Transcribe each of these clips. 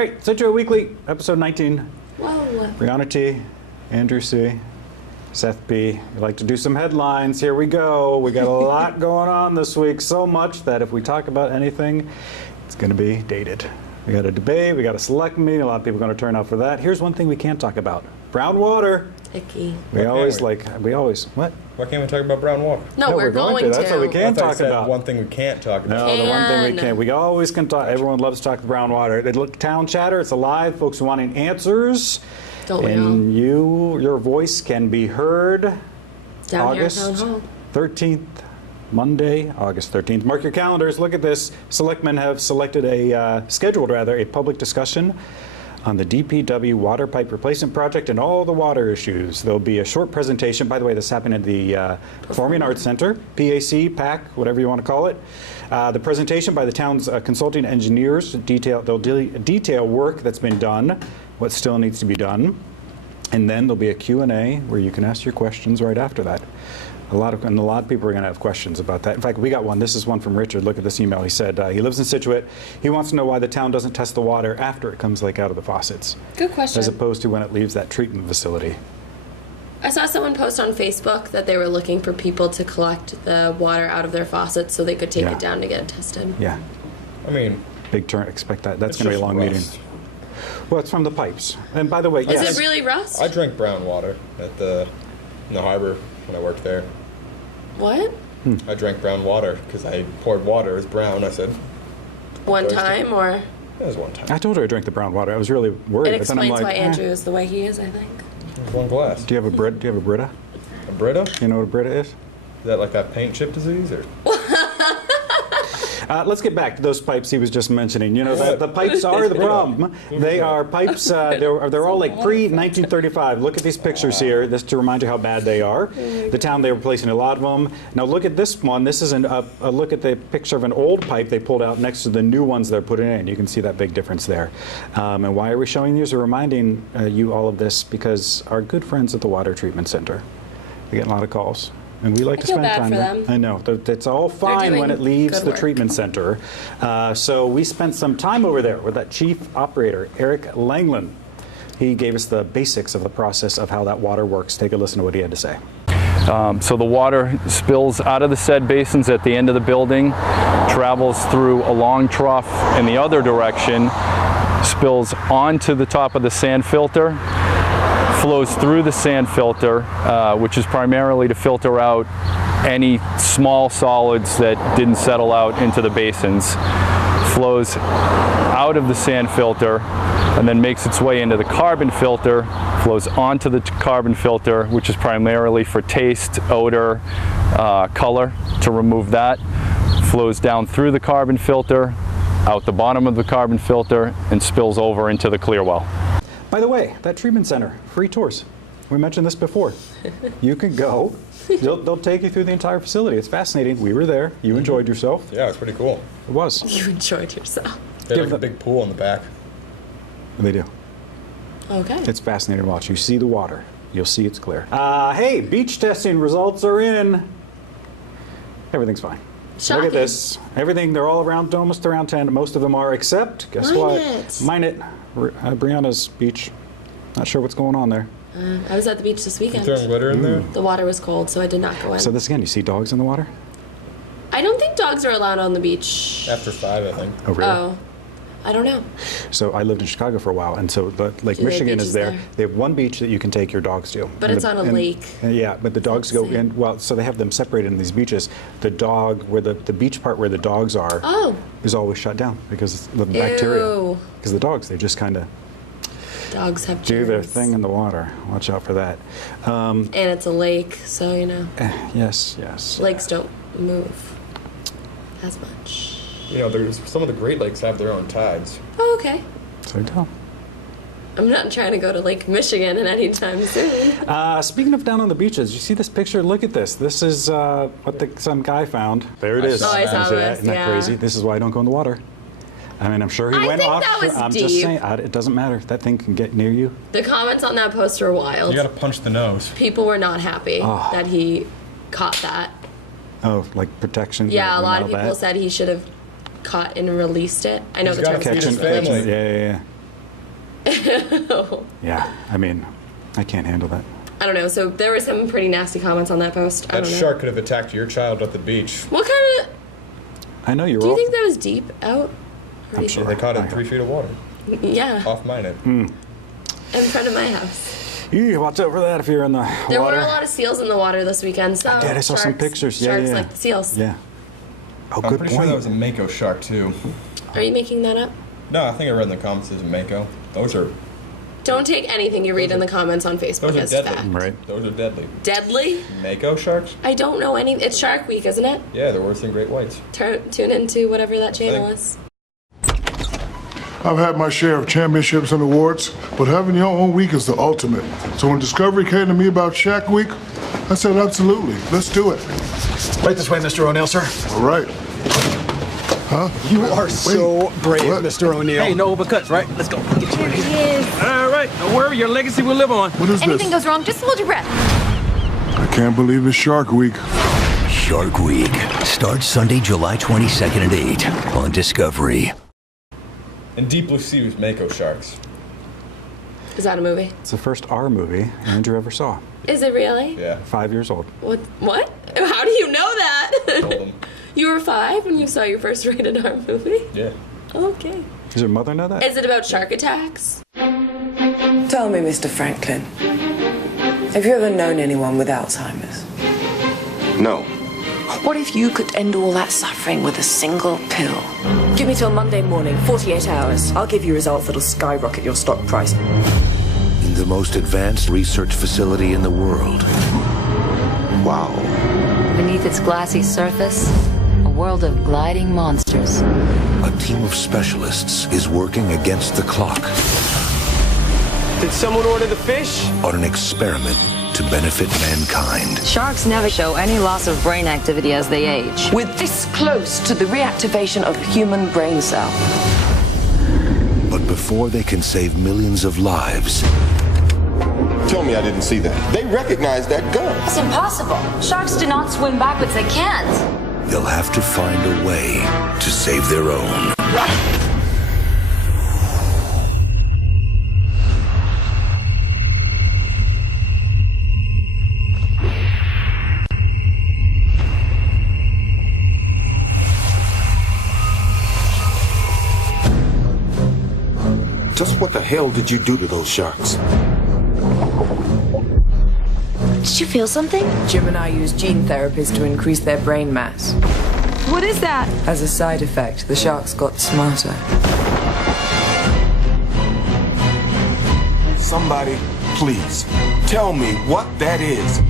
right, Scituate Weekly, episode 19. Whoa. Brianna T, Andrew C, Seth B. We like to do some headlines. Here we go. We got a lot going on this week, so much that if we talk about anything, it's going to be dated. We got a debate, we got a select meeting, a lot of people are going to turn out for that. Here's one thing we can't talk about. Brown water. Icky. We always, what? Why can't we talk about brown water? No, we're going to. That's what we can talk about. One thing we can't talk about. No, the one thing we can't. We always can talk. Everyone loves to talk brown water. Town chatter, it's alive. Folks are wanting answers. Don't we all? And your voice can be heard. Down here at Town Hall. 13th, Monday, August 13th. Mark your calendars. Look at this. Selectmen have selected scheduled a public discussion on the DPW water pipe replacement project and all the water issues. There'll be a short presentation. By the way, this happened at the Performing Arts Center, PAC, PAC, whatever you want to call it. The presentation by the town's consulting engineers, they'll detail work that's been done, what still needs to be done, and then there'll be a Q&A where you can ask your questions right after that. A lot of people are going to have questions about that. In fact, we got one. This is one from Richard. Look at this email. He said he lives in Scituate. He wants to know why the town doesn't test the water after it comes out of the faucets. Good question. As opposed to when it leaves that treatment facility. I saw someone post on Facebook that they were looking for people to collect the water out of their faucets so they could take it down to get it tested. Yeah. I mean, big turn. Expect that. That's going to be a long meeting. Well, it's from the pipes. And by the way, Is it really rust? I drank brown water in the harbor when I worked there. What? I drank brown water because I poured water as brown. I said. One time or? It was one time. I told her I drank the brown water. I was really worried. It but then I'm explains like, why Andrew is the way he is, I think. It was one glass. Do you have a Brita? A Brita? You know what a Brita is? Is that like that paint chip disease or? Let's get back to those pipes he was just mentioning. You know, the pipes are the problem. They are pipes, they're all like pre-1935. Look at these pictures here, just to remind you how bad they are. The town, they were replacing a lot of them. Now look at this one. This is a look at the picture of an old pipe they pulled out next to the new ones they're putting in. You can see that big difference there. And why are we showing these or reminding you all of this? Because our good friends at the Water Treatment Center, they get a lot of calls. And we like to spend time there. them. I know. It's all fine when it leaves the treatment center. So we spent some time over there with that chief operator, Eric Langland. He gave us the basics of the process of how that water works. Take a listen to what he had to say. So the water spills out of the said basins at the end of the building, travels through a long trough in the other direction, spills onto the top of the sand filter, flows through the sand filter, which is primarily to filter out any small solids that didn't settle out into the basins, flows out of the sand filter, and then makes its way into the carbon filter, flows onto the carbon filter, which is primarily for taste, odor, color, to remove that, flows down through the carbon filter, out the bottom of the carbon filter, and spills over into the clear well. By the way, that treatment center, free tours. We mentioned this before. You can go. They'll take you through the entire facility. It's fascinating. We were there. You enjoyed yourself. Yeah, it's pretty cool. It was. You enjoyed yourself. They have like a big pool in the back. They do. Okay. It's fascinating to watch. You see the water. You'll see it's clear. Hey, beach testing results are in. Everything's fine. Shocking. Look at this. Everything, they're all around, almost around 10. Most of them are, except, guess what? Minot. Brianna's beach. Not sure what's going on there. I was at the beach this weekend. You throwing glitter in there? The water was cold, so I did not go in. So this again, you see dogs in the water? I don't think dogs are allowed on the beach. After 5, I think. Oh, really? Oh. I don't know. So I lived in Chicago for a while, and so Lake Michigan is there. They have one beach that you can take your dogs to. But it's on a lake. Yeah, but the dogs go in. Well, so they have them separated in these beaches. The dog, where the beach part where the dogs are, is always shut down because of the bacteria. Because the dogs, they just kind of dogs have do their thing in the water. Watch out for that. And it's a lake, so you know. Yes, yes. Lakes don't move as much. You know, there's some of the Great Lakes have their own tides. Oh, okay. So tell. I'm not trying to go to Lake Michigan anytime soon. Speaking of down on the beaches, you see this picture? Look at this. This is what some guy found. There it is. Oh, I saw this. Isn't that crazy? This is why I don't go in the water. I mean, I'm sure he went off. That was I'm deep. just saying, it doesn't matter. That thing can get near you. The comments on that post were wild. You gotta punch the nose. People were not happy that he caught that. Oh, like protection? Yeah, a lot of people said he should have caught and released it. I know the term's feed his not family. Yeah. Yeah, I mean, I can't handle that. I don't know. So there were some pretty nasty comments on that post. I That don't know. shark could have attacked your child at the beach. What kind of... I know you're Do you all. think that was deep out? I'm sure. They caught it in 3 feet of water Yeah, off my net. in front of my house. Watch out for that if you're in the There water. were a lot of seals in the water this weekend. So I saw some pictures. Yeah, Sharks yeah. like the seals. Yeah. Oh, I'm good pretty point. sure that was a mako shark too. Are you making that up? No, I think I read in the comments there's a mako. Those are Don't take anything you read in the comments on Facebook those are as deadly. fact. Right. Those are deadly. Deadly? Mako sharks? I don't know any. It's Shark Week, isn't it? Yeah, they're worse than great whites. Tune into whatever that channel think- is. I've had my share of championships and awards, but having your own week is the ultimate. So when Discovery came to me about Shack Week, I said, absolutely, let's do it. Right this way, Mr. O'Neill, sir. All right. You are so brave, what? Mr. O'Neill. Hey, no uppercuts, right? Let's go. Get you. There he is. All right, don't worry, your legacy will live on. What is Anything this? goes wrong, just hold your breath. I can't believe it's Shark Week. Shark Week starts Sunday, July 22nd at 8 on Discovery. And Deep Blue Sea was mako sharks. Is that a movie? It's the first R movie Andrew ever saw. Is it really? Yeah, 5 years old. What? How do you know that? told them. You were 5 when you saw your first rated R movie? Yeah. Okay. Does your mother know that? Is it about shark attacks? Tell me, Mr. Franklin, have you ever known anyone with Alzheimer's? No. What if you could end all that suffering with a single pill? Give me till Monday morning, 48 hours. I'll give you results that'll skyrocket your stock price. In the most advanced research facility in the world. Wow. Beneath its glassy surface, a world of gliding monsters. A team of specialists is working against the clock Did someone order the fish? on an experiment to benefit mankind. Sharks never show any loss of brain activity as they age. We're this close to the reactivation of a human brain cell. But before they can save millions of lives, Tell me I didn't see that. They recognized that gun. It's impossible. Sharks do not swim backwards. They can't. they'll have to find a way to save their own. Just what the hell did you do to those sharks? Did you feel something? Jim and I use gene therapies to increase their brain mass. What is that? As a side effect, the sharks got smarter. Somebody, please, tell me what that is.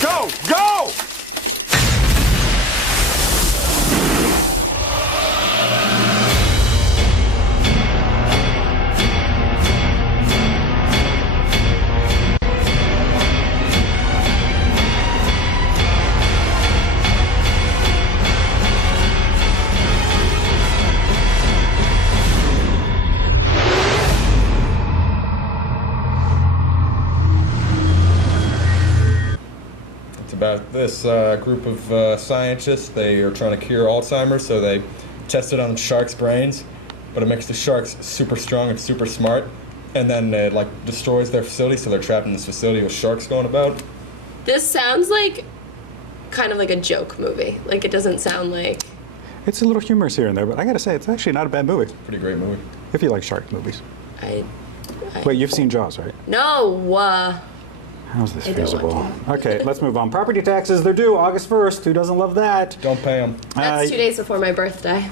Go! Go! It's about this group of scientists. They are trying to cure Alzheimer's, so they tested on sharks' brains, but it makes the sharks super strong and super smart, and then it like destroys their facility, so they're trapped in this facility with sharks going about. This sounds like kind of like a joke movie. Like it doesn't sound like. It's a little humorous here and there, but I gotta say, it's actually not a bad movie, Pretty great movie. if you like shark movies. I Wait, you've seen Jaws, right? no. How's this I don't feasible? want Okay, let's move on. Property taxes, they're due August 1st. Who doesn't love that? Don't pay them. That's 2 days before my birthday.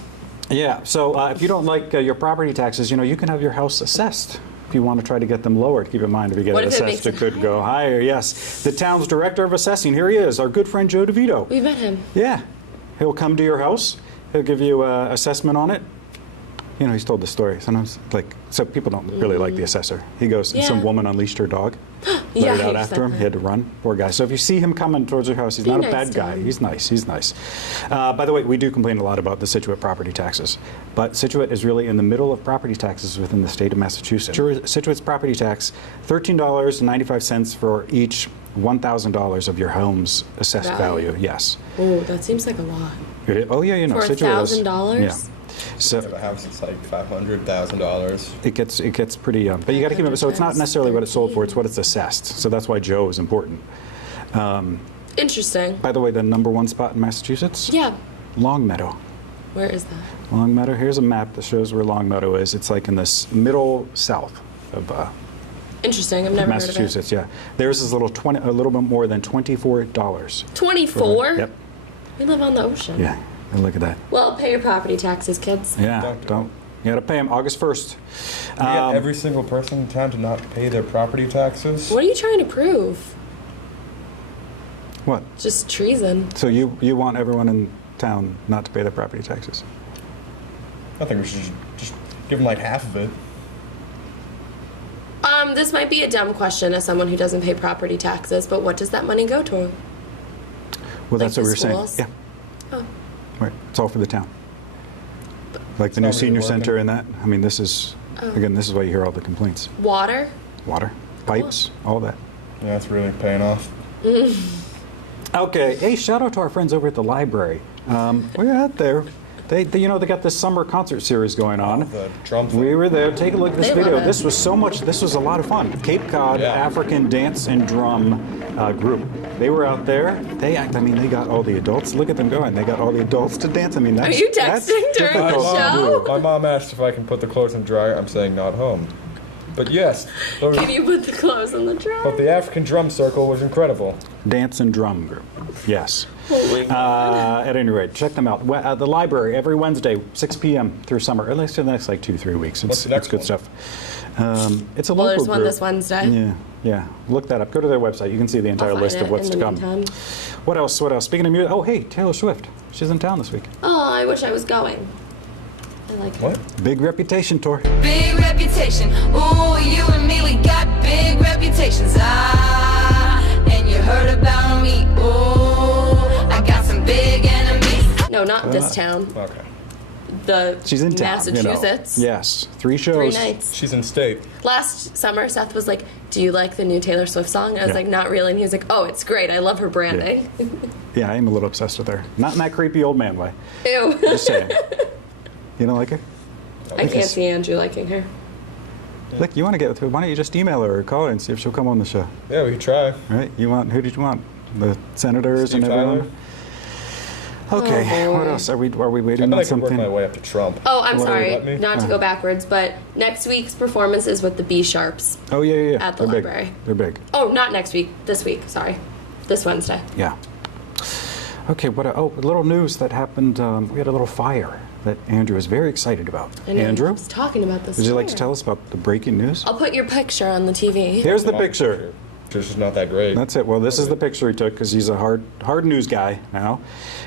Yeah, so if you don't like your property taxes, you know, you can have your house assessed if you want to try to get them lowered. Keep in mind, if you get What it if it assessed, makes it it could go higher. Yes. The town's director of assessing, here he is, our good friend Joe DeVito. We met him. Yeah. He'll come to your house. He'll give you an assessment on it. You know, he's told the story. Sometimes, like, so people don't really like the assessor. He goes, and some Yeah. woman unleashed her dog. Yeah, Let it out he after said him. that. He had to run. Poor guy. So if you see him coming towards your house, he's Be not a nice bad to guy. him. He's nice. He's nice. By the way, we do complain a lot about the Scituate property taxes, but Scituate is really in the middle of property taxes within the state of Massachusetts. Scituate's property tax, $13.95 for each $1,000 of your home's assessed value. Yes. Oh, that seems like a lot. Oh yeah, you know, For Scituate is- $1,000? Yeah. So The house is like $500,000. it gets pretty, but you got to keep it. So it's not necessarily what it sold for; it's what it's assessed. So that's why Joe is important. Interesting. By the way, the #1 spot in Massachusetts, Yeah. Longmeadow. Where is that? Longmeadow. Here's a map that shows where Longmeadow is. It's like in this middle south of Interesting. I've never heard of Massachusetts. Yeah, theirs is a little bit more than $24. it. 24? Yep. We live on the ocean. Yeah. And look at that. Well, pay your property taxes, kids. Yeah. Don't. You got to pay them August 1st. We get every single person in town to not pay their property taxes. What are you trying to prove? What? Just treason. So you want everyone in town not to pay their property taxes? I think we should just give them like half of it. This might be a dumb question as someone who doesn't pay property taxes, but what does that money go to? Well, that's Like what we the were saying. schools? Yeah. Oh. Right. It's all for the town. Like the new not really senior working. center and that. I mean, this is, again, this is why you hear all the complaints. Water? Water, pipes, all that. Yeah, it's really paying off. Okay. Hey, shout out to our friends over at the library. We're out there. They got this summer concert series going on. The drum thing. We were there. Take a look at this They video. love it. This was a lot of fun. Cape Cod Yeah. African Dance and Drum group. They were out there. They got all the adults. Look at them going. They got all the adults to dance. I mean, that's, Are you that's texting during the difficult to show? do. My mom asked if I can put the clothes in the dryer. I'm saying not home. But yes, Can you put the clothes on the dryer? but the African drum circle was incredible. Dance and Drum group. Yes. Oh At any rate, check them out. The library every Wednesday, 6 p.m. through summer, at least for the next like 2-3 weeks. What's the next it's good one? stuff. It's a Well, local there's one group. this Wednesday. Yeah. Look that up. Go to their website. You can see the entire I'll list find of what's it to in the come. meantime. What else? Speaking of music, oh hey, Taylor Swift. She's in town this week. Oh, I wish I was going. I like What? Big Reputation tour. Big reputation. Ooh, you and me, we got big reputations. And you heard about me. Ooh, I got some big enemies. No, not this town. Okay. She's in town. Massachusetts. Yes, 3 shows. 3 nights. She's in state. Last summer, Seth was like, "Do you like the new Taylor Swift song?" I was Yeah. like, "Not really." And he was like, "Oh, it's great. I love her branding." Yeah, I am a little obsessed with her. Not in that creepy old man way. Ew. Just saying. You don't like her? I can't see Andrew liking her. Look, you want to get with her? Why don't you just email her or call her and see if she'll come on the show? Yeah, we could try. Right? Who did you want? The senators Steve and everyone? Tyler? Okay, Oh, boy. what else? Are we I waiting bet on I could work something? my way up to Trump. Oh, I'm Well, sorry. let me? Not to go backwards, but next week's performance is with the B Sharps. Oh, yeah. At the They're big. library. They're big. Oh, not next week. This week. Sorry. This Wednesday. Yeah. Okay, a little news that happened. We had a little fire that Andrew was very excited about. I know, I Andrew, was talking about this. would you like to earlier. tell us about the breaking news? I'll put your picture on the TV. Here's the picture. This is not that great. That's it. Well, this is the picture he took because he's a hard news guy now.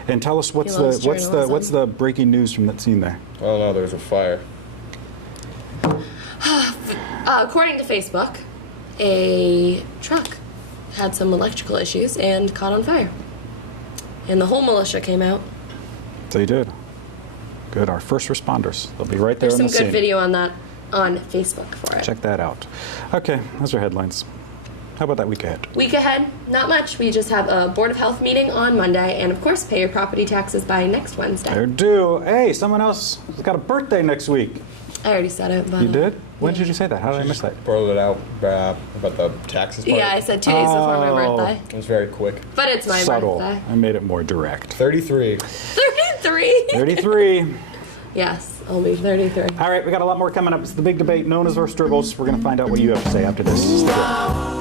And tell us what's loves journalism. what's the breaking news from that scene there? Oh no, there's a fire. According to Facebook, a truck had some electrical issues and caught on fire. And the whole militia came out. They did. Good. Our first responders. They'll be right there There's on some the good scene. video on that on Facebook for it. Check that out. Okay, those are headlines. How about that week ahead? Week ahead, not much. We just have a Board of Health meeting on Monday, and of course, pay your property taxes by next Wednesday. They're due. Hey, someone else has got a birthday next week. I already said it, but You did? When did you say that? How did I miss that? Spoiled it out about the taxes part. Yeah, I said 2 days before my birthday. It was very quick. But it's my Subtle. birthday. I made it more direct. 33. 33. 33. Yes, I'll be 33. All right, we got a lot more coming up. It's the big debate known as versus dribbles. We're going to find out what you have to say after this. Stick around.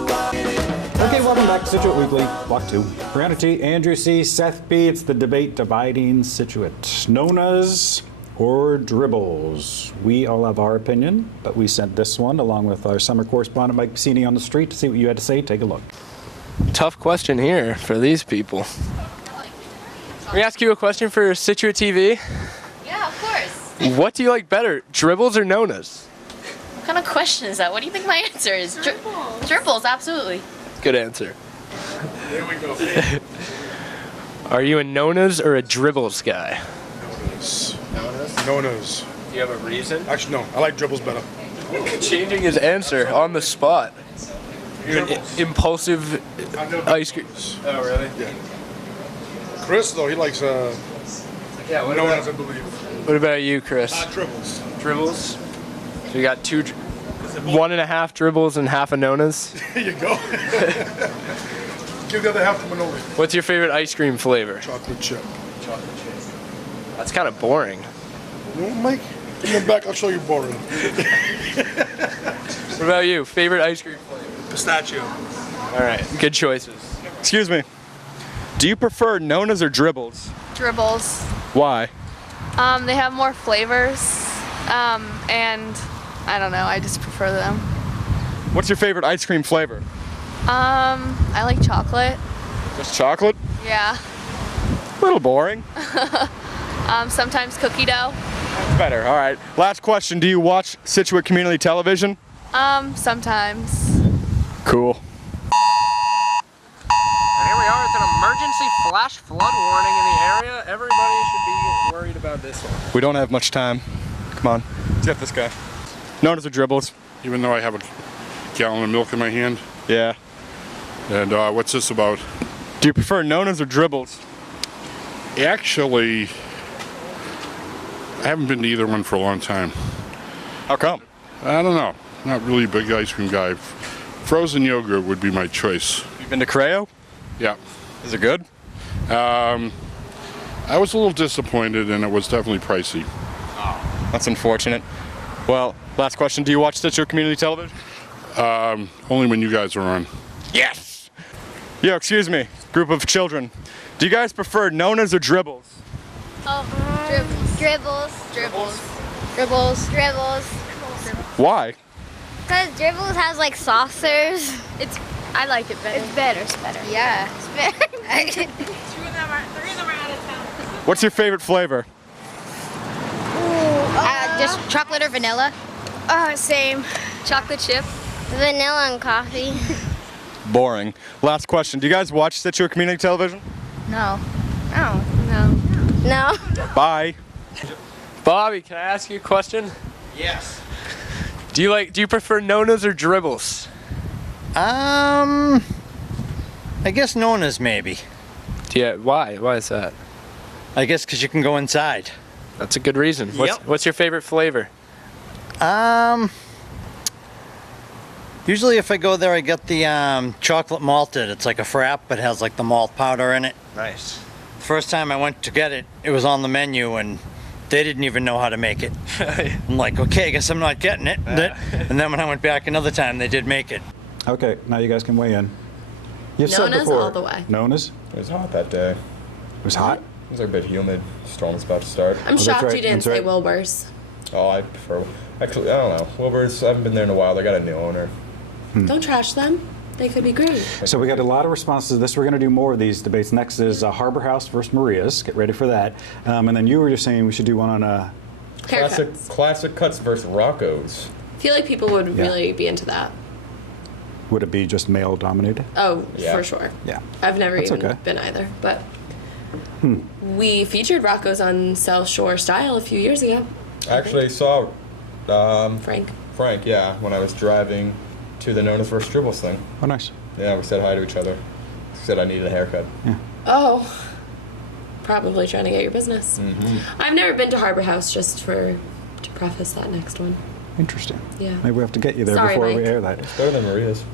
Okay, welcome back to Scituate Weekly, Block 2. Brianna T, Andrew C, Seth B. It's the debate dividing Scituate, known as or dribbles. We all have our opinion, but we sent this one along with our summer correspondent Mike Piscini on the street to see what you had to say. Take a look. Tough question here for these people. Let me ask you a question for Scituate TV. Yeah, of course. What do you like better, dribbles or nonas? What kind of question is that? What do you think my answer is? Dribbles, absolutely. Good answer. There we go. Are you a nonas or a dribbles guy? Nonas. Do you have a reason? Actually, no. I like dribbles better. Changing his answer on the spot. You're an impulsive ice cream. Oh, really? Yeah. Chris, though, he likes Yeah, what donuts, I believe. What about you, Chris? Dribbles. Dribbles? So you got 1.5 dribbles and half a Nonas. There you go. Give the other half to Manoli. What's your favorite ice cream flavor? Chocolate chip. Chocolate chip. That's kind of boring. You know, Mike? In the back, I'll show you boring. What about you? Favorite ice cream flavor? Pistachio. All right, good choices. Excuse me. Do you prefer Nonas or Dribbles? Dribbles. Why? They have more flavors, and I don't know, I just prefer them. What's your favorite ice cream flavor? I like chocolate. Just chocolate? Yeah. A little boring. Sometimes cookie dough. That's better. All right. Last question. Do you watch Scituate Community Television? Sometimes. Cool. And here we are. It's an emergency flash flood warning in the area. Everybody should be worried about this one. We don't have much time. Come on. Let's get this guy. Nonas or Dribbles? Even though I have a gallon of milk in my hand. Yeah. And what's this about? Do you prefer Nonas or Dribbles? Actually, I haven't been to either one for a long time. How come? I don't know. Not really a big ice cream guy. Frozen yogurt would be my choice. You've been to Creo? Yeah. Is it good? I was a little disappointed, and it was definitely pricey. Oh, that's unfortunate. Well, last question. Do you watch Scituate Community Television? Only when you guys are on. Yes! Yo, excuse me. Group of children. Do you guys prefer Nonas or Dribbles? Dribbles. Why? Because Dribbles has like saucers. I like it better. It's better. Yeah, it's better. Three of them are out of town. What's your favorite flavor? Just chocolate or vanilla? Same. Chocolate chip. Vanilla and coffee. Boring. Last question. Do you guys watch Scituate Community Television? No. No. Bye. Bobby, can I ask you a question? Yes. Do you prefer Nonas or Dribbles? I guess Nonas maybe. Yeah, why? Why is that? I guess because you can go inside. That's a good reason. Yep. What's your favorite flavor? Usually if I go there, I get the chocolate malted. It's like a frap, but has like the malt powder in it. Nice. First time I went to get it, it was on the menu and they didn't even know how to make it. I'm like, okay, I guess I'm not getting it. And then when I went back another time, they did make it. Okay, now you guys can weigh in. You've said Nonas before. all the way. Nonas? It was hot that day. It was hot? It was a bit humid. Storm was about to start. I'm shocked you didn't say Wilbur's. Oh, I prefer... Actually, I don't know. Wilbur's, I haven't been there in a while. They got a new owner. Don't trash them. They could be great. So we got a lot of responses to this. We're going to do more of these debates. Next is Harbor House versus Maria's. Get ready for that. And then you were just saying we should do one on... Classic cuts versus Rocco's. I feel like people would really be into that. Would it be just male dominated? Oh, for sure. Yeah. I've never That's even okay. been either, but we featured Rocco's on South Shore Style a few years ago. Actually, I saw Frank, yeah, when I was driving to the Nonas vs. Dribbles thing. Oh, nice. Yeah, we said hi to each other. He said I needed a haircut. Yeah. Oh, probably trying to get your business. I've never been to Harbor House, just to preface that next one. Interesting. Yeah. Maybe we have to get you there Sorry, before Mike. we air that. It's better than Maria's.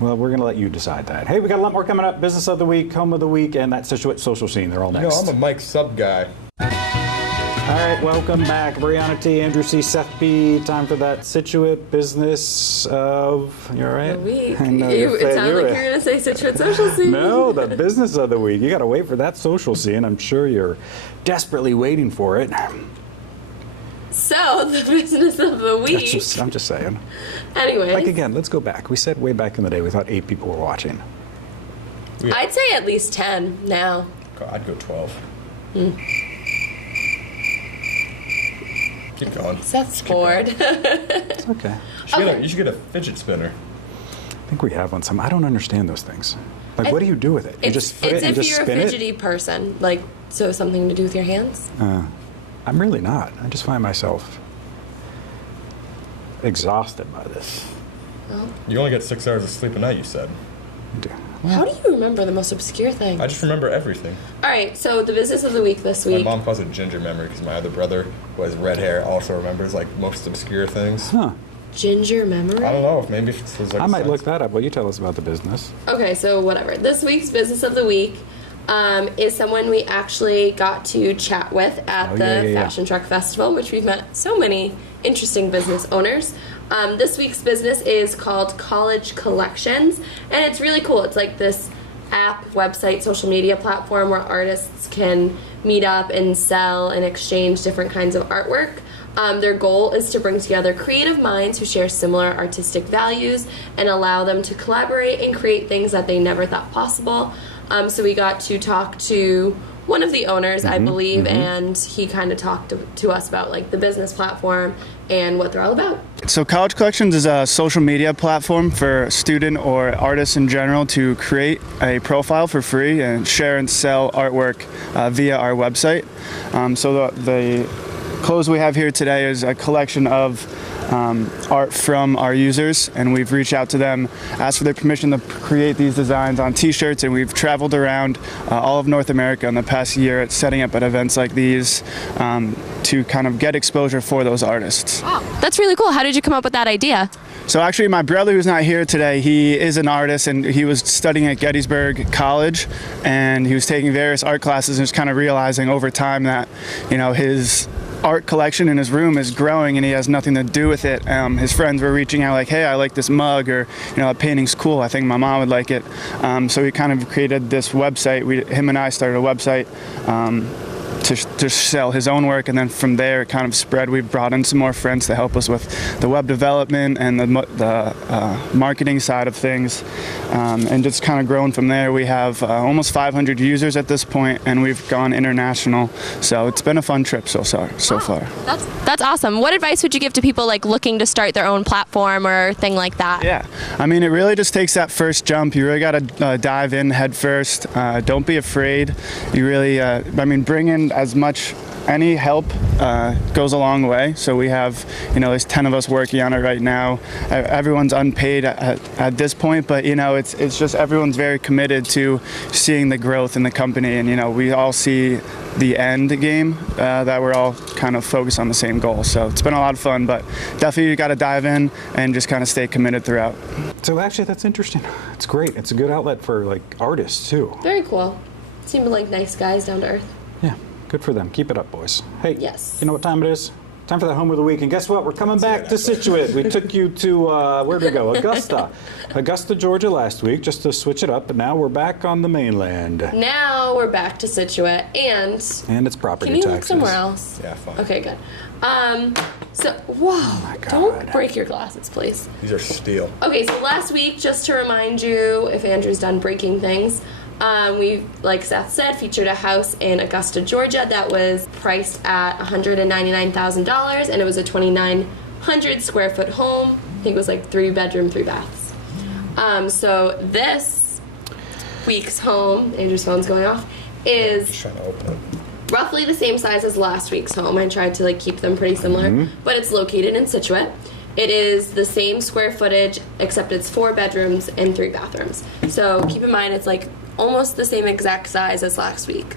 Well, we're going to let you decide that. Hey, we got a lot more coming up. Business of the Week, Home of the Week, and that Scituate Social Scene. They're all next. No, I'm a Mike sub guy. All right, welcome back. Brianna T., Andrew C., Seth B. Time for that Scituate business of... You all right? The week. I know, It sounded like you were going to say Scituate Social Scene. No, the business of the week. You got to wait for that social scene. I'm sure you're desperately waiting for it. So, the business of the week. I'm just saying. Anyways. Like, again, let's go back. We said way back in the day we thought 8 people were watching. Yeah. I'd say at least 10 now. I'd go 12. Keep going. Seth's bored. It's okay. You should get a fidget spinner. I think we have one. I don't understand those things. Like, what do you do with it? You just put it and just spin it? It's if you're a fidgety person. Like, so something to do with your hands? I'm really not. I just find myself exhausted by this. Oh. You only get 6 hours of sleep a night, you said. How do you remember the most obscure thing? I just remember everything. All right, so the business of the week this week. My mom calls it ginger memory because my other brother, who has red hair, also remembers like most obscure things. Huh. Ginger memory? I don't know. Maybe it's like I might look that up. Will you tell us about the business? Okay, so whatever. This week's business of the week is someone we actually got to chat with at the Fashion Truck Festival, which we've met so many interesting business owners. This week's business is called College Collections, and it's really cool. It's like this app, website, social media platform where artists can meet up and sell and exchange different kinds of artwork. Their goal is to bring together creative minds who share similar artistic values and allow them to collaborate and create things that they never thought possible. So we got to talk to one of the owners, I believe, and he kind of talked to us about like the business platform and what they're all about. So College Collections is a social media platform for student or artists in general to create a profile for free and share and sell artwork via our website. So the clothes we have here today is a collection of art from our users, and we've reached out to them, asked for their permission to create these designs on t-shirts, and we've traveled around all of North America in the past year setting up at events like these to kind of get exposure for those artists. Wow, that's really cool. How did you come up with that idea? So actually my brother, who's not here today, he is an artist, and he was studying at Gettysburg College, and he was taking various art classes and was kind of realizing over time that, you know, his art collection in his room is growing and he has nothing to do with it. His friends were reaching out like, hey, I like this mug, or, you know, that painting's cool, I think my mom would like it. So we kind of created this website. Him and I started a website to sell his own work, and then from there it kind of spread. We brought in some more friends to help us with the web development and the marketing side of things, and just kind of grown from there. We have almost 500 users at this point, and we've gone international, so it's been a fun trip so far. That's awesome. What advice would you give to people like looking to start their own platform or thing like that? Yeah, I mean, it really just takes that first jump. You really got to dive in head first. Don't be afraid. You really, I mean, bring in as much. Any help goes a long way. So we have, you know, there's 10 of us working on it right now. Everyone's unpaid at this point, but, you know, it's just everyone's very committed to seeing the growth in the company, and, you know, we all see the end game, that we're all kind of focused on the same goal. So it's been a lot of fun, but definitely you got to dive in and just kind of stay committed throughout. So actually that's interesting. It's great. It's a good outlet for like artists too. Very cool. Seem like nice guys, down to earth. Yeah. Good for them. Keep it up, boys. Hey, yes. You know what time it is? Time for the home of the week. And guess what? We're coming back to Scituate. We took you to, where'd we go? Augusta, Georgia last week, just to switch it up. But now we're back on the mainland. Now we're back to Scituate, and it's property taxes. Can you taxes. look somewhere else? Yeah, fine. Okay, good. So, whoa, don't break your glasses, please. These are steel. Okay, so last week, just to remind you, if Andrew's done breaking things, we, like Seth said, featured a house in Augusta, Georgia that was priced at $199,000, and it was a 2,900 square foot home. I think it was like 3 bedroom, 3 baths. So this week's home, Andrew's phone's going off, is Just trying to open it. roughly the same size as last week's home. I tried to like keep them pretty similar, but it's located in Scituate. It is the same square footage, except it's 4 bedrooms and 3 bathrooms. So keep in mind, it's like almost the same exact size as last week.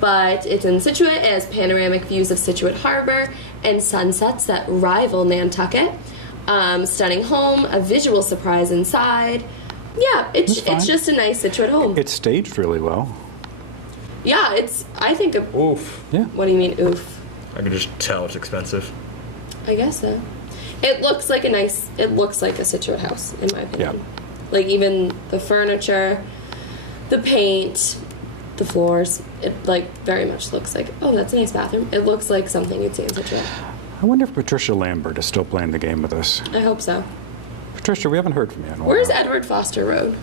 But it's in Scituate. It has panoramic views of Scituate Harbor and sunsets that rival Nantucket. Stunning home, a visual surprise inside. Yeah, it's just a nice Scituate home. It's staged really well. Yeah, it's, I think, oof. Yeah. What do you mean, oof? I can just tell it's expensive. I guess so. It looks like a Scituate house, in my opinion. Yeah. Like even the furniture, the paint, the floors, it like very much looks like, oh, that's a nice bathroom. It looks like something you'd see in Scituate. I wonder if Patricia Lambert is still playing the game with us. I hope so. Patricia, we haven't heard from you in a while. Where's Edward Foster Road?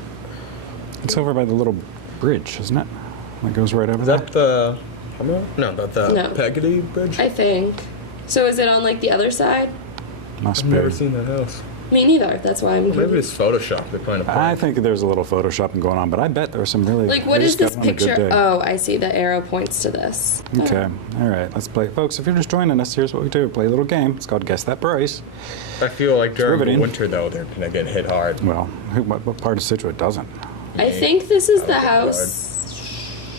It's over by the little bridge, isn't it? That goes right over Is there. that the... No, about the Peggotty Bridge? I think. So is it on like the other side? Must I've be. never seen that house. Me neither. That's why I'm. Maybe it's Photoshop. They're trying to. I think there's a little photoshopping going on, but I bet there are some really. Like, what they is just this got it on a good picture? day. Oh, I see. The arrow points to this. Okay. All right. Let's play, folks. If you're just joining us, here's what we do: play a little game. It's called Guess That Price. I feel like during the riveting. winter, though, they're gonna get hit hard. Well, what part of Scituate doesn't? I think this is the house.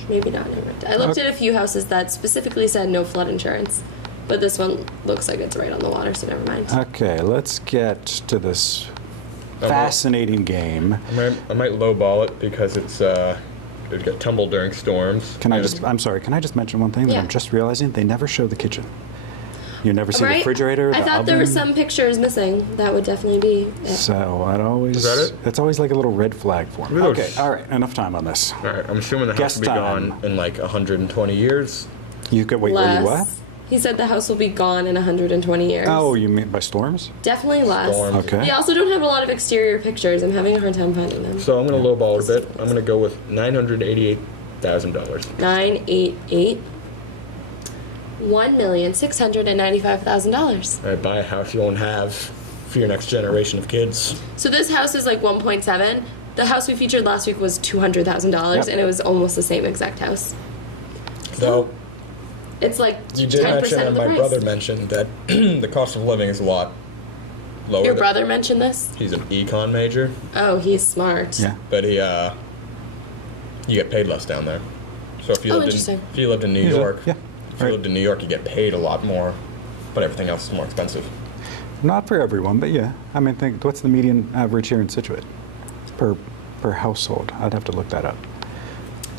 Maybe not. Never mind. I looked at a few houses that specifically said no flood insurance, but this one looks like it's right on the water, so never mind. Okay. Let's get to this fascinating game. I might lowball it because it's it get tumbled during storms. I'm sorry. Can I just mention one thing that Yeah. I'm just realizing? They never show the kitchen. You never see the Right? refrigerator. I the thought there were oven. some pictures missing. That would definitely be it. So I'd always. Is that it? It's always like a little red flag for me. Really? Okay. All right. Enough time on this. All right, I'm assuming the house Guess will be time. gone in like 120 years. You could wait. Less. You what? He said the house will be gone in 120 years. Oh, you mean by storms? Definitely less. Storms. Okay. They also don't have a lot of exterior pictures. I'm having a hard time finding them. So I'm gonna lowball it a bit. I'm gonna go with $988,000. 988. $1,695,000. All right, buy a house you won't have for your next generation of kids. So this house is like 1.7. The house we featured last week was $200,000, Yep. and it was almost the same exact house. So It's like you did 10% mention, of and the my price. brother mentioned that the cost of living is a lot lower. Your than- brother mentioned this? He's an econ major, Oh, he's smart. Yeah. but you get paid less down there. So if you Oh, lived interesting. if you lived in New Yeah. York, Yeah. if you lived in New York, you get paid a lot more, but everything else is more expensive. Not for everyone, but yeah. I mean, what's the median average here in Scituate per household? I'd have to look that up.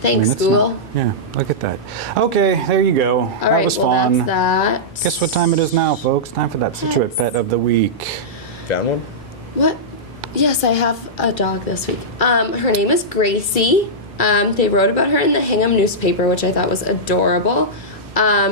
Thanks, it's Google. not- yeah, look at that. Okay, there you go. All that right, was well, fun. that's that. Guess what time it is now, folks? Time for that Scituate Pet of the Week. Found one? What? Yes, I have a dog this week. Her name is Gracie. They wrote about her in the Hingham newspaper, which I thought was adorable.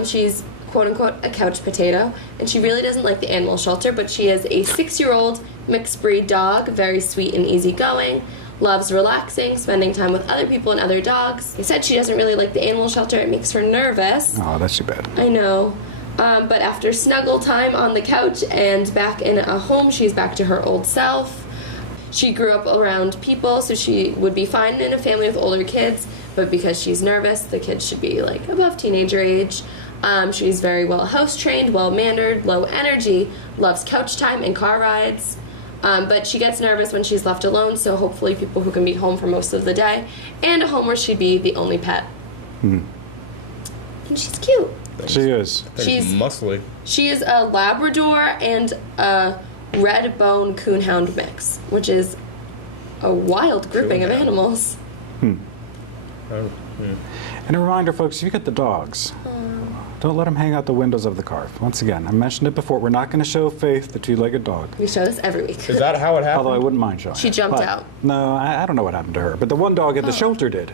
She's quote-unquote a couch potato, and she really doesn't like the animal shelter, but she is a 6-year-old mixed breed dog, very sweet and easygoing, loves relaxing, spending time with other people and other dogs. They said she doesn't really like the animal shelter. It makes her nervous. Oh, that's too bad. I know. But after snuggle time on the couch and back in a home, she's back to her old self. She grew up around people, so she would be fine in a family with older kids, but because she's nervous, the kids should be like above teenager age. She's very well house trained, well mannered, low energy, loves couch time and car rides. But she gets nervous when she's left alone, so hopefully people who can be home for most of the day, and a home where she'd be the only pet. And she's cute. She is. She's muscly. She is a Labrador and a red bone coonhound mix, which is a wild grouping of animals. And a reminder, folks, if you get the dogs, don't let them hang out the windows of the car. Once again, I mentioned it before, we're not going to show Faith the two-legged dog. We show this every week. Is that how it happened? Although I wouldn't mind showing She it. jumped But, out. No, I don't know what happened to her. But the one dog at the shelter did.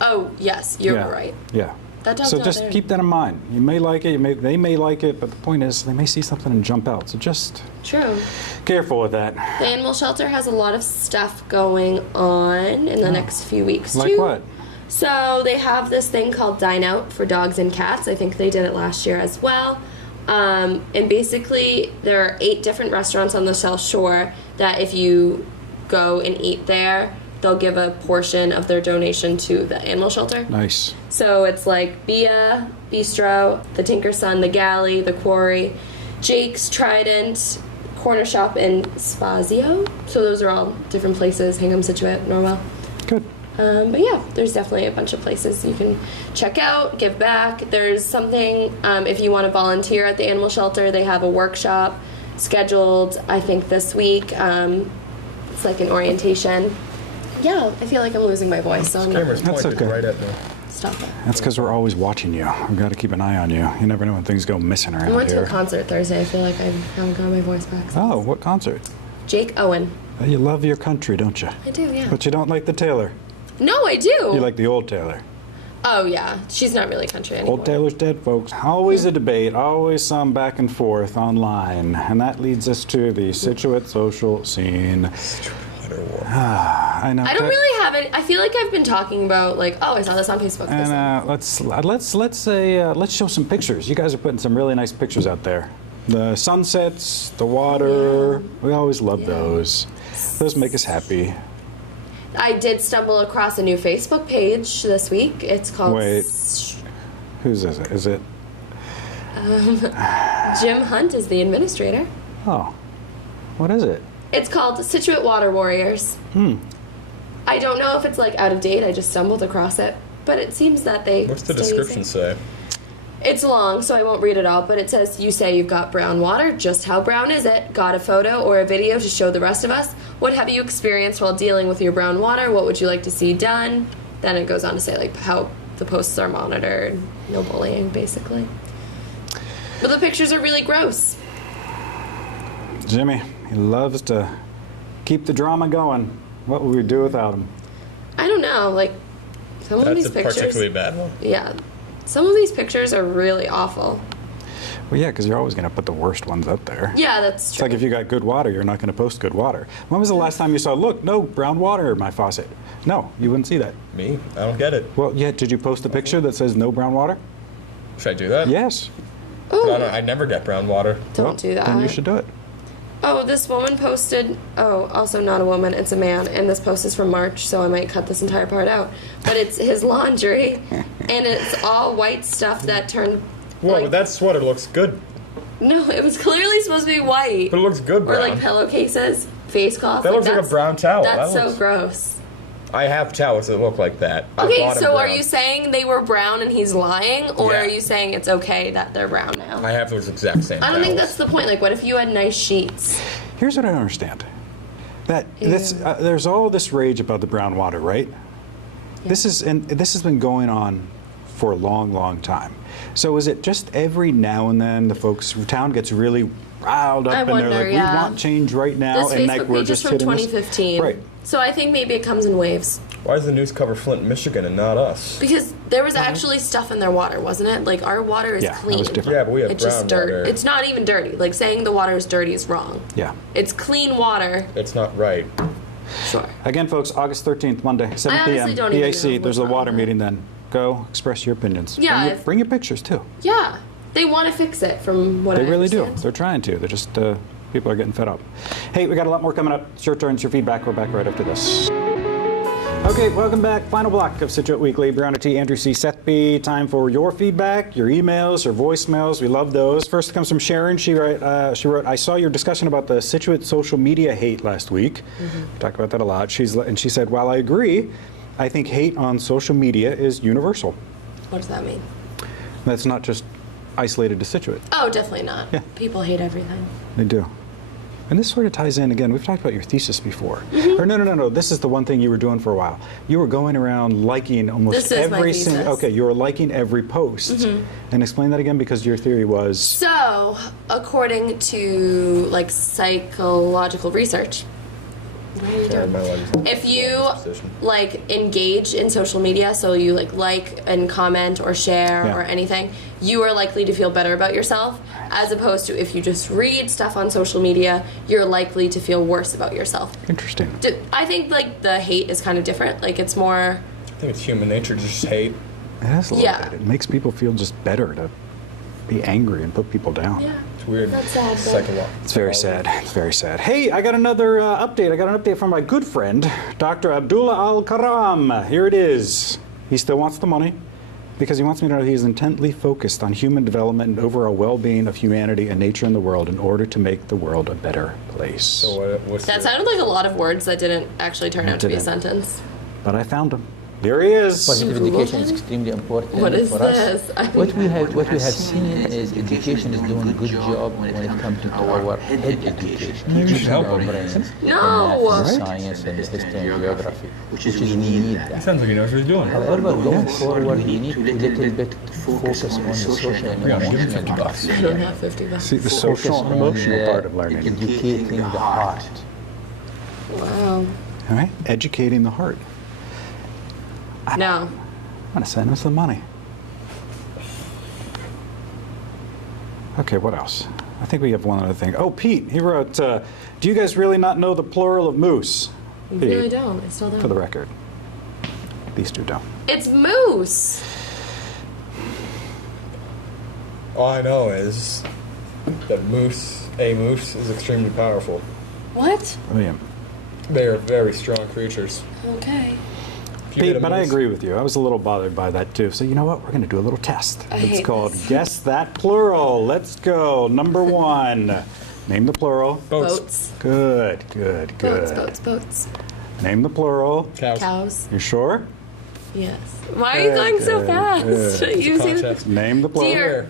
Oh, yes, you're Yeah. right. Yeah. That dog's So not just there. keep that in mind. You may like it, they may like it, but the point is they may see something and jump out. So just True. careful with that. The animal shelter has a lot of stuff going on in the next few weeks, Like too. what? So they have this thing called Dine Out for dogs and cats. I think they did it last year as well. And basically, there are 8 different restaurants on the South Shore that if you go and eat there, they'll give a portion of their donation to the animal shelter. Nice. So it's like Bia, Bistro, the Tinker Sun, the Galley, the Quarry, Jake's, Trident, Corner Shop, and Spazio. So those are all different places, Hingham, Scituate, Norwell. Good. But yeah, there's definitely a bunch of places you can check out, give back. There's something, if you want to volunteer at the animal shelter, they have a workshop scheduled, I think, this week. It's like an orientation. Yeah, I feel like I'm losing my voice, so I'm not. Camera's That's pointed okay. right at me. Stop it. That's because we're always watching you. We've got to keep an eye on you. You never know when things go missing I around went to here. a concert Thursday. I feel like I haven't got my voice back. Oh, what concert? Jake Owen. You love your country, don't you? I do, yeah. But you don't like the Taylor. No, I do. You like the old Taylor. Oh, yeah. She's not really country anymore. Old Taylor's dead, folks. Always a debate, always some back and forth online. And that leads us to the Scituate social scene. I know. I don't really have it. I feel like I've been talking about, like, oh, I saw this on Facebook. And let's show some pictures. You guys are putting some really nice pictures out there. The sunsets, the water, we always love those. Those make us happy. I did stumble across a new Facebook page this week. It's called... Wait, whose is it? Is it? Jim Hunt is the administrator. Oh, what is it? It's called Scituate Water Warriors. I don't know if it's like out of date. I just stumbled across it, but it seems that they. What's the still use description it. say? It's long, so I won't read it all, but it says, you say you've got brown water. Just how brown is it? Got a photo or a video to show the rest of us? What have you experienced while dealing with your brown water? What would you like to see done? Then it goes on to say, like, how the posts are monitored. No bullying, basically. But the pictures are really gross. Jimmy, he loves to keep the drama going. What would we do without him? I don't know, like, some of these That's a pictures... particularly bad one. Yeah. Some of these pictures are really awful. Well, yeah, because you're always going to put the worst ones up there. Yeah, that's It's true. like if you got good water, you're not going to post good water. When was the last time you saw, look, no brown water in my faucet? No, you wouldn't see that. Me? I don't get it. Well, yeah, did you post a picture that says no brown water? Should I do that? Yes. But I never get brown water. Don't do that. Then you should do it. Oh, this woman posted... Oh, also not a woman, it's a man. And this post is from March, so I might cut this entire part out. But it's his laundry, and it's all white stuff that turned... Whoa, but that sweater looks good. No, it was clearly supposed to be white. But it looks good Or brown. like pillowcases, face cloths. That looks like a that's- brown towel. That's That so looks- gross. I have towels that look like that. I Okay, bought 'em so are brown. you saying they were brown and he's lying? Or Yeah. are you saying it's okay that they're brown now? I have those exact same I don't think towels. that's the point. Like, what if you had nice sheets? Here's what I don't understand. There's all this rage about the brown water, right? This has been going on for a long, long time. So is it just every now and then the folks from town gets really riled up I and wonder, they're like, yeah. we want change right now, This and like Facebook we're page is just from hitting this? 2015. Right. So I think maybe it comes in waves. Why does the news cover Flint, Michigan, and not us? Because there was actually stuff in their water, wasn't it? Like, our water is Yeah, that clean. was different. Yeah, but we have it's just brown dirt. water. It's not even dirty. Like, saying the water is dirty is wrong. Yeah. It's clean water. It's not right. Sure. Again, folks, August 13th, Monday, 7 honestly p.m. don't even PAC. know There's a what's water wrong. meeting then. Go express your opinions. Yeah, Bring your pictures too. Yeah. They want to fix it, from what They I really do. understand. They're trying to. They're just, people are getting fed up. Hey, we got a lot more coming up. It's your turn, it's your feedback. We're back right after this. Okay, welcome back. Final block of Scituate Weekly. Brianna T., Andrew C. Sethby. Time for your feedback, your emails, your voicemails. We love those. First comes from Sharon. She wrote, I saw your discussion about the Scituate social media hate last week. We talked about that a lot. And she said, while I agree, I think hate on social media is universal. What does that mean? That's not just isolated to Scituate. Oh, definitely not. Yeah. People hate everything. They do. And this sort of ties in, again, we've talked about your thesis before. Mhm. Or no, this is the one thing you were doing for a while. You were going around liking almost This is my every thesis. single, okay, you were liking every post. Mhm. And explain that again, because your theory was, So, according to like psychological research, what are you doing? If you like engage in social media, so you like and comment or share Yeah. or anything, you are likely to feel better about yourself, as opposed to if you just read stuff on social media, you're likely to feel worse about yourself. Interesting. I think like the hate is kind of different. Like it's more. I think it's human nature to just hate. it has a little Yeah. bit. It makes people feel just better to be angry and put people down. Yeah. It's weird. That's sad. But Psychological. It's very sad. It's very sad. Hey, I got another update. I got an update from my good friend, Dr. Abdullah Al-Karam. Here it is. He still wants the money because he wants me to know he is intently focused on human development and overall well-being of humanity and nature in the world in order to make the world a better place. So what's that sounded like a lot of words that didn't actually turn It out to be a didn't. sentence. But I found him. Here he is. Positive education is extremely important What is for us. this? What we have seen is education is doing a good job when it comes to our head education, teaching our brains, No. math, science, and history and geography, which is we need that. Sounds like he knows what he's doing. However, going forward, we need to a little bit focus on the social and emotional part. I don't have $50. See, the Focus social and on emotional the part of learning. educating the heart. Wow. All right? Educating the heart. No. I'm going to send us the money. Okay, what else? I think we have one other thing. Oh, Pete, he wrote, do you guys really not know the plural of moose? You Pete, really don't. I still don't. for the record. These two don't. It's moose. All I know is that a moose is extremely powerful. What? William. They are very strong creatures. Okay. Pete, but I agree with you. I was a little bothered by that too. So you know what? We're going to do a little test. It's called Guess That Plural. Let's go. Number 1. Name the plural. Boats. Good. Boats. Name the plural. Cows. You sure? Yes. Why are you going so fast? You seem- Name the plural. Deer.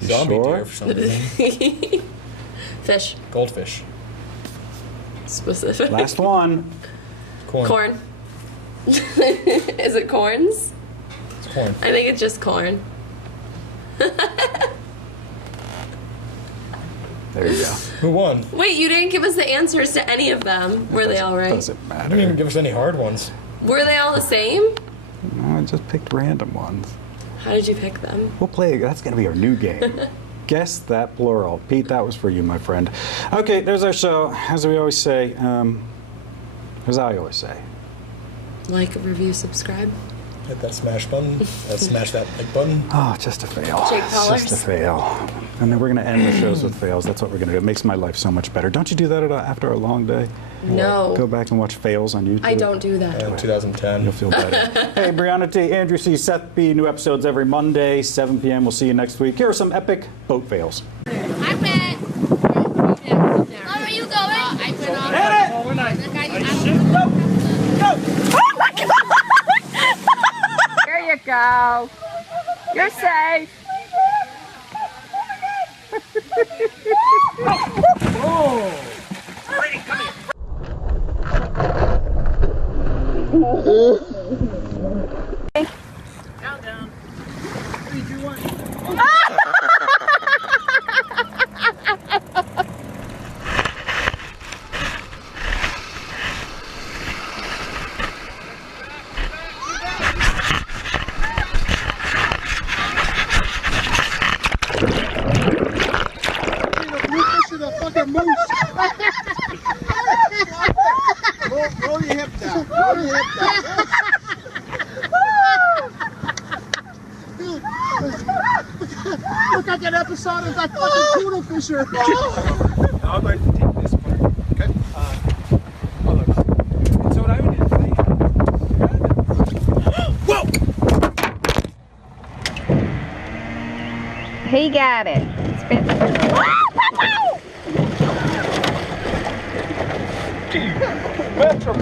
You Zombie sure? deer for some reason. Fish. Goldfish. Specific. Last one. Corn. Is it corns? It's corn. I think it's just corn. There you go. Who won? Wait, you didn't give us the answers to any of them. Were they all right? Doesn't matter. You didn't even give us any hard ones. Were they all the same? No, I just picked random ones. How did you pick them? We'll play. That's going to be our new game. Guess that plural. Pete, that was for you, my friend. Okay, there's our show. As we always say, as I always say. Like, review, subscribe. Hit that smash button. Smash that like button. Oh, just a fail. Jake Paulers. Just a fail. And then we're going to end the shows with fails. That's what we're going to do. It makes my life so much better. Don't you do that after a long day? No. Go back and watch fails on YouTube. I don't do that. 2010. You'll feel better. Hey, Brianna T, Andrew C, Seth B. New episodes every Monday, 7 p.m. We'll see you next week. Here are some epic boat fails. I bet. Where are you going? I went on. Hit it! Overnight. Oh my God! There you go. You're safe. Oh! Countdown. 3, 2, 1. Roll your hip down. Roll your hip down. Look at that episode of that fucking poodle fisher. Now I'm going to take this part. Okay. Oh, look. So what I would do is He got it. No,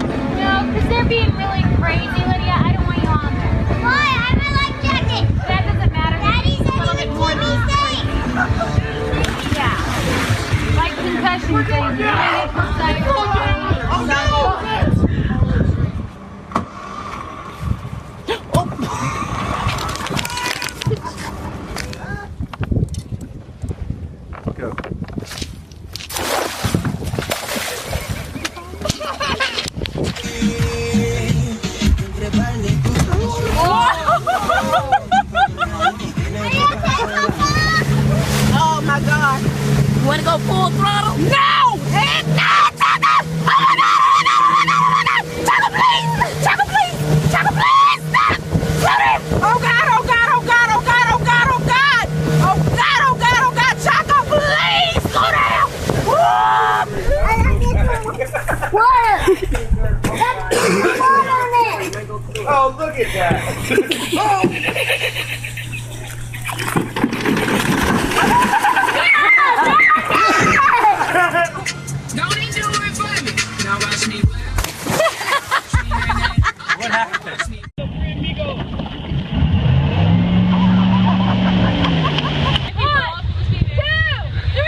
because they're being really crazy, Lydia. I don't want you on there. Why? I have my life jacket. That doesn't matter. Daddy said he would keep me safe. Yeah. Like concussion things. Go. Oh my God. You want to go full throttle? No! Chaka, please! Chaka, please! Stop! Oh God, oh God, oh God, oh God, oh God, oh God! Oh God, oh God, oh God! Chaka, please! Slow down! Oh, look at that. Don't even do it for me. Now watch me. What happened? 1, 2, 3.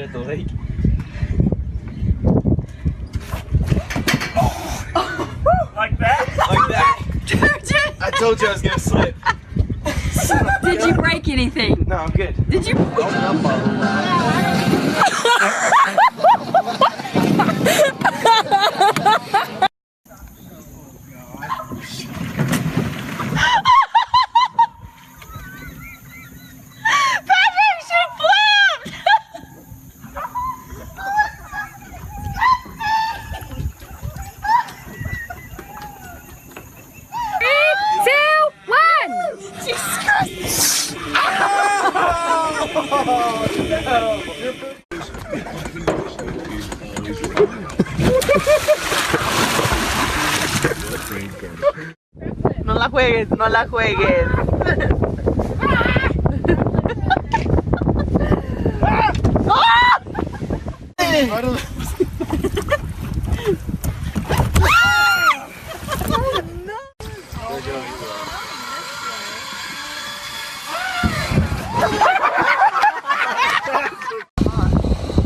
At the lake. Like that? Like that. I told you I was gonna slip. Did you break anything? No, I'm good. Did you? No la juegues, no la juegues.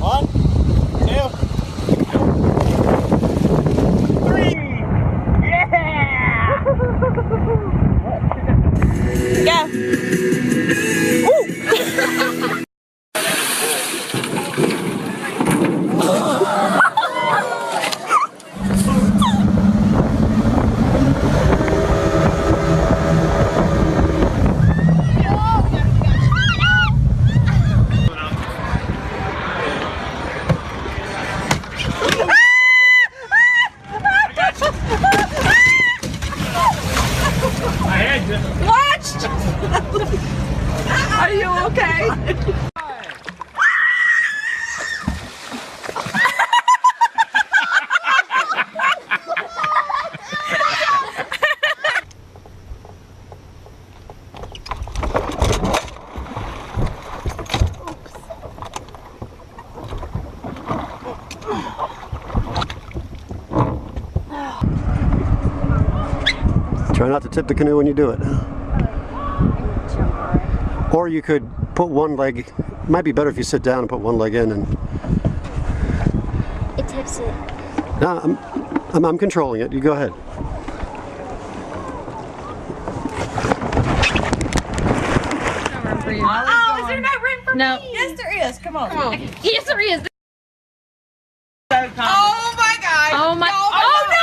One, two, three. Yeah! Go. Watch! Are you okay? Try not to tip the canoe when you do it. Or you could put one leg, it might be better if you sit down and put one leg in and... It tips it. No, I'm controlling it. You go ahead. Oh, is there no room for me? Yes, there is. Come on. Yes, there is. Oh my God. Oh my. Oh no.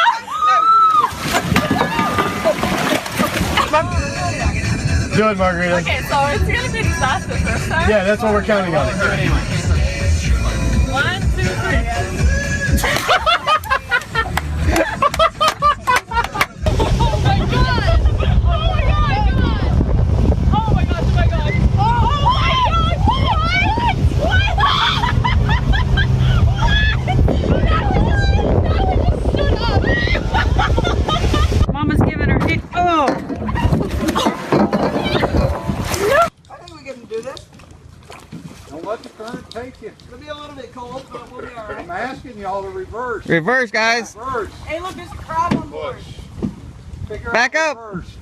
Do it, Margarita. Okay, so it's gonna be disaster first time. Yeah, that's what we're counting on. Do it anyway. 1, 2, 3. Oh my God! Oh my God! Oh my God! Oh my God! Oh my God! Mama's giving her hit. Oh! I think we can do this. Don't let the current take you. It's going to be a little bit cold, but we'll be all right. I'm asking y'all to reverse. Reverse, guys. Reverse. Hey, look, there's a crab on board. Figure Back out up. reverse.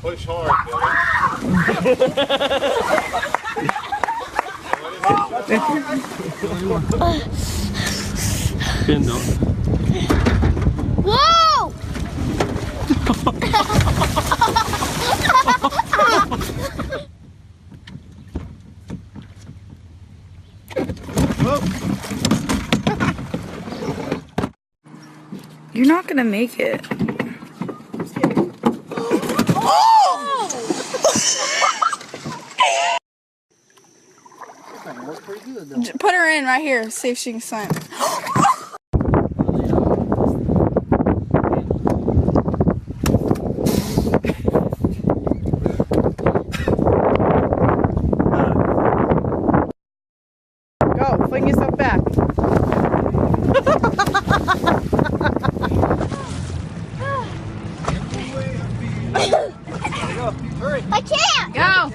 Push hard, Whoa! You're not gonna make it. Put her in right here, see if she can swim. Go, fling yourself back. I can't! Go!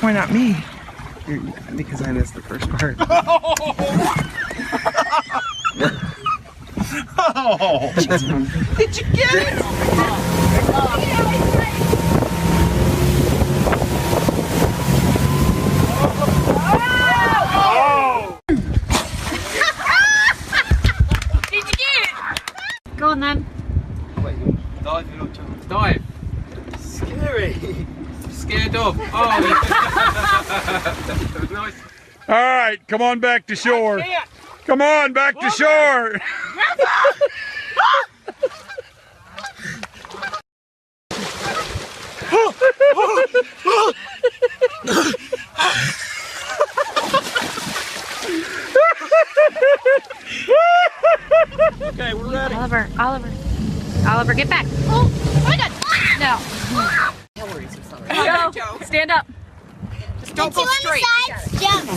Why not me? Because I missed the first part. Oh! Did you get it? Did you get it? Go on then. Wait, dive, you don't jump. Dive. Scary. Scared off. Oh. That was nice. All right, come on back to shore. Come on back to shore. Okay, we're ready. Oliver, get back. Oh my God. No. Go. Stand up. Just don't go straight. Jump.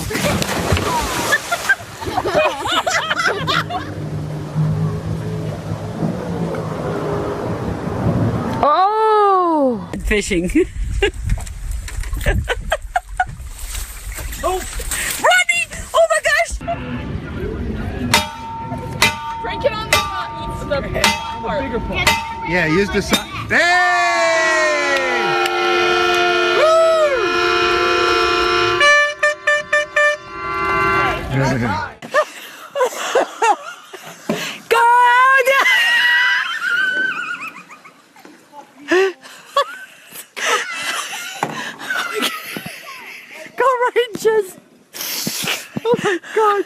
Oh. Fishing. Oh, Rodney! Oh my gosh! Break it on the bigger part. Yeah, use the side. Go Rangers! Oh my God!